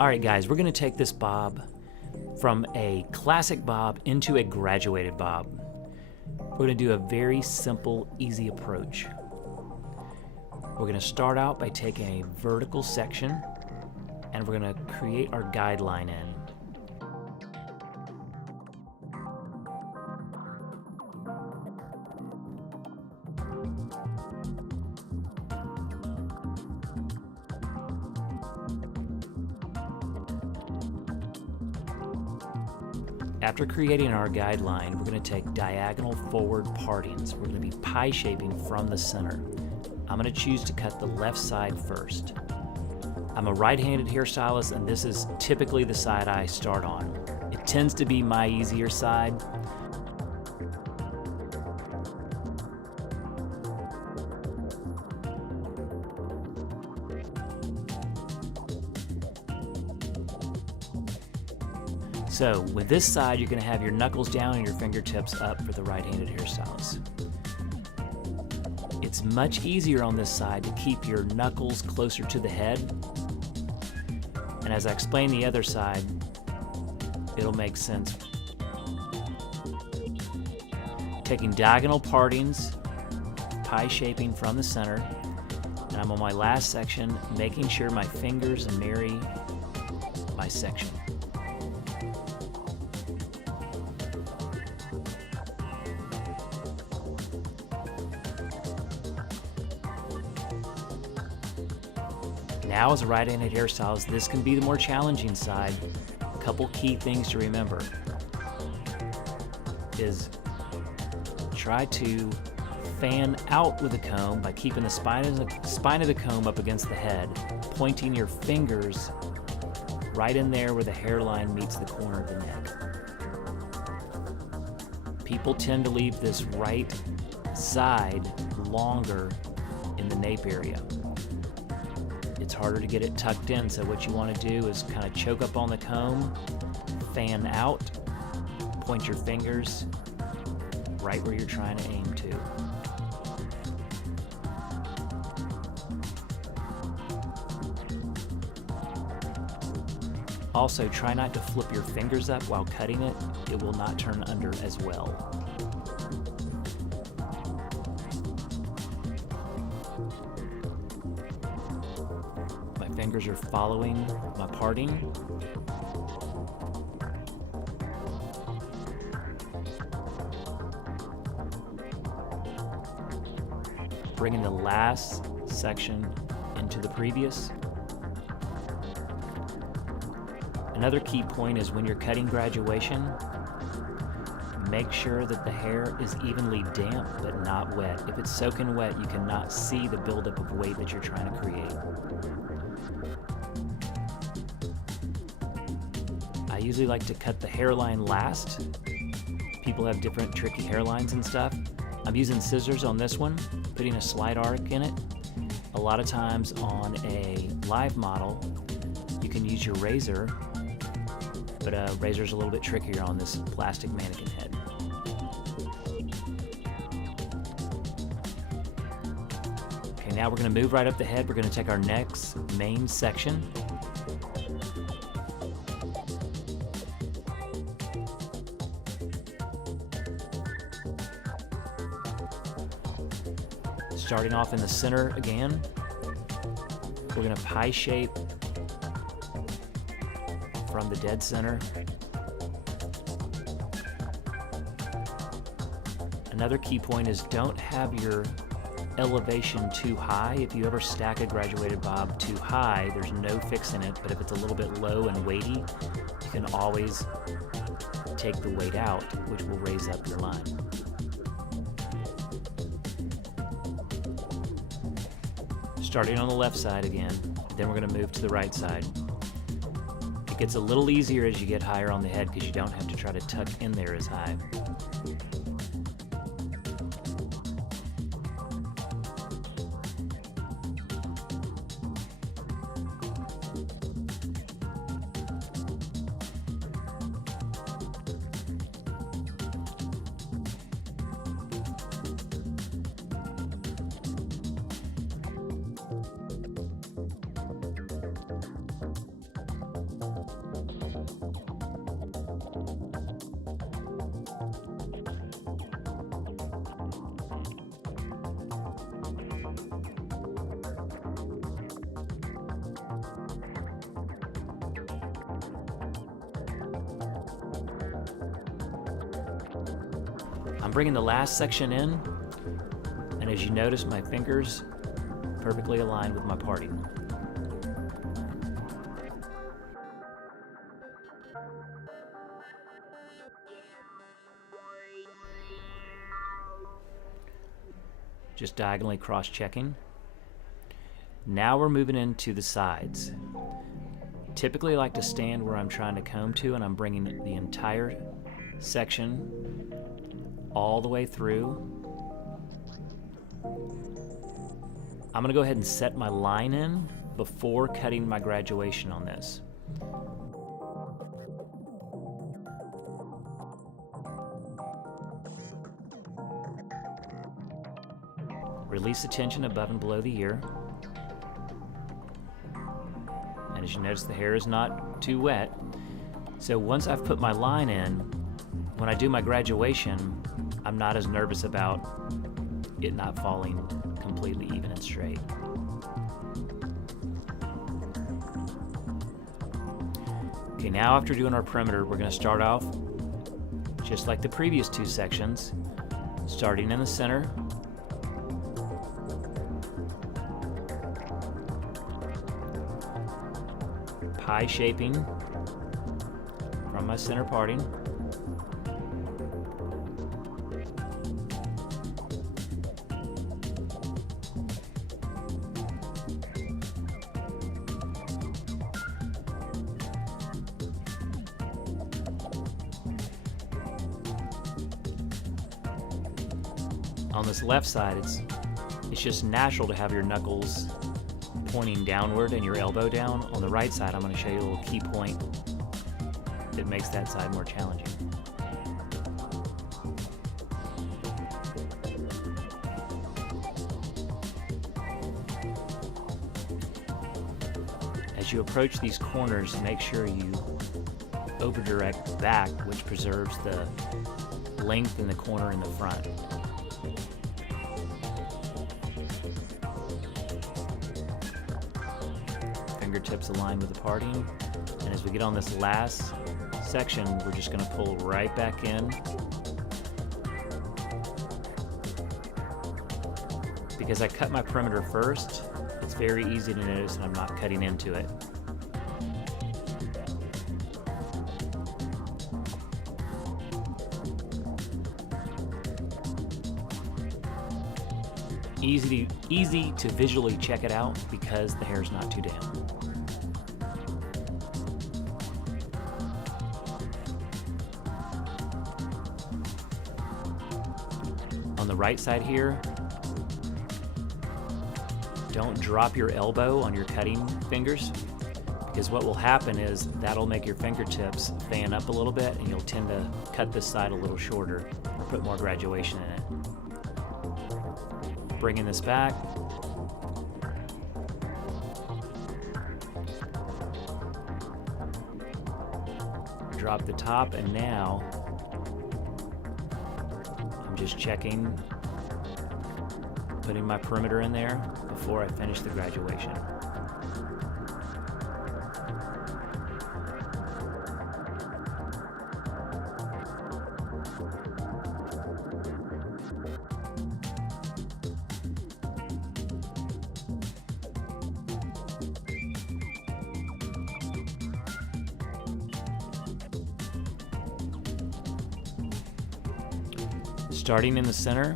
All right, guys, we're going to take this bob from a classic bob into a graduated bob. We're going to do a very simple, easy approach. We're going to start out by taking a vertical section and we're going to create our guideline in. After creating our guideline, we're going to take diagonal forward partings. We're going to be pie shaping from the center. I'm going to choose to cut the left side first. I'm a right-handed hairstylist, and this is typically the side I start on. It tends to be my easier side. So with this side, you're going to have your knuckles down and your fingertips up for the right-handed hairstylist. It's much easier on this side to keep your knuckles closer to the head. And as I explain the other side, it'll make sense. Taking diagonal partings, pie shaping from the center, and I'm on my last section, making sure my fingers marry my section. Now, as a right-handed hairstylist, this can be the more challenging side. A couple key things to remember is try to fan out with the comb by keeping the spine of the comb up against the head, pointing your fingers right in there where the hairline meets the corner of the neck. People tend to leave this right side longer in the nape area. It's harder to get it tucked in, so what you want to do is kind of choke up on the comb, fan out, point your fingers right where you're trying to aim to. Also, try not to flip your fingers up while cutting it. It will not turn under as well. Fingers are following my parting. Bringing the last section into the previous. Another key point is when you're cutting graduation, make sure that the hair is evenly damp but not wet. If it's soaking wet, you cannot see the buildup of weight that you're trying to create. I usually like to cut the hairline last. People have different tricky hairlines and stuff. I'm using scissors on this one, putting a slide arc in it. A lot of times on a live model, you can use your razor, but a razor's a little bit trickier on this plastic mannequin head. Okay, now we're going to move right up the head. We're going to take our next main section. Starting off in the center again, we're going to pie shape from the dead center. Another key point is don't have your elevation too high. If you ever stack a graduated bob too high, there's no fixing it, but if it's a little bit low and weighty, you can always take the weight out, which will raise up your line. Starting on the left side again, then we're going to move to the right side. It gets a little easier as you get higher on the head because you don't have to try to tuck in there as high. I'm bringing the last section in, and as you notice, my fingers perfectly aligned with my parting. Just diagonally cross-checking. Now we're moving into the sides. Typically I like to stand where I'm trying to comb to, and I'm bringing the entire section all the way through. I'm going to go ahead and set my line in before cutting my graduation on this. Release the tension above and below the ear. And as you notice, the hair is not too wet. So once I've put my line in, when I do my graduation, I'm not as nervous about it not falling completely even and straight. Okay, now after doing our perimeter, we're going to start off just like the previous two sections, starting in the center. Pie shaping from my center parting. On this left side, it's just natural to have your knuckles pointing downward and your elbow down. On the right side, I'm going to show you a little key point that makes that side more challenging. As you approach these corners, make sure you over direct back, which preserves the length in the corner in the front. Fingertips aligned with the parting, and as we get on this last section, we're just going to pull right back in. Because I cut my perimeter first, it's very easy to notice that I'm not cutting into it. Easy to visually check it out because the hair's not too down. On the right side here, don't drop your elbow on your cutting fingers, because what will happen is that'll make your fingertips fan up a little bit and you'll tend to cut this side a little shorter or put more graduation in it. Bringing this back. Drop the top, and now I'm just checking, putting my perimeter in there before I finish the graduation. Starting in the center,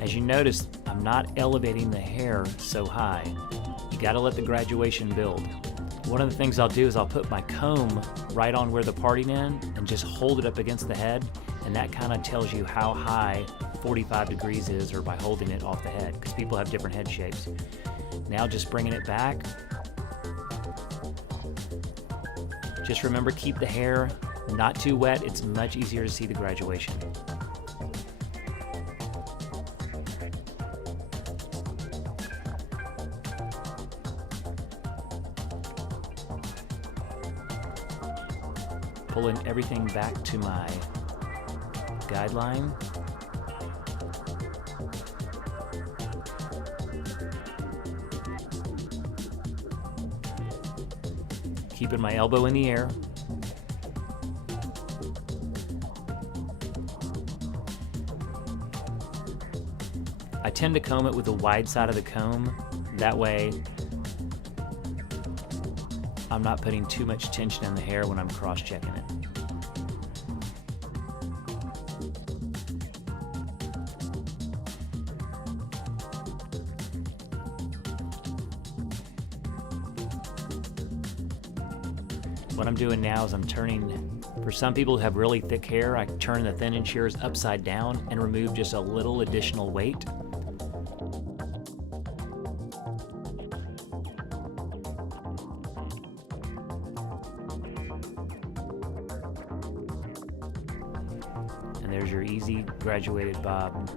as you notice, I'm not elevating the hair so high. You gotta let the graduation build. One of the things I'll do is I'll put my comb right on where the parting end and just hold it up against the head, and that kind of tells you how high 45 degrees is, or by holding it off the head, because people have different head shapes. Now just bringing it back. Just remember, keep the hair not too wet. It's much easier to see the graduation. Pulling everything back to my guideline. Keeping my elbow in the air. I tend to comb it with the wide side of the comb. That way, I'm not putting too much tension in the hair when I'm cross-checking it. What I'm doing now is I'm turning, for some people who have really thick hair, I turn the thin-end shears upside down and remove just a little additional weight. And there's your easy graduated bob.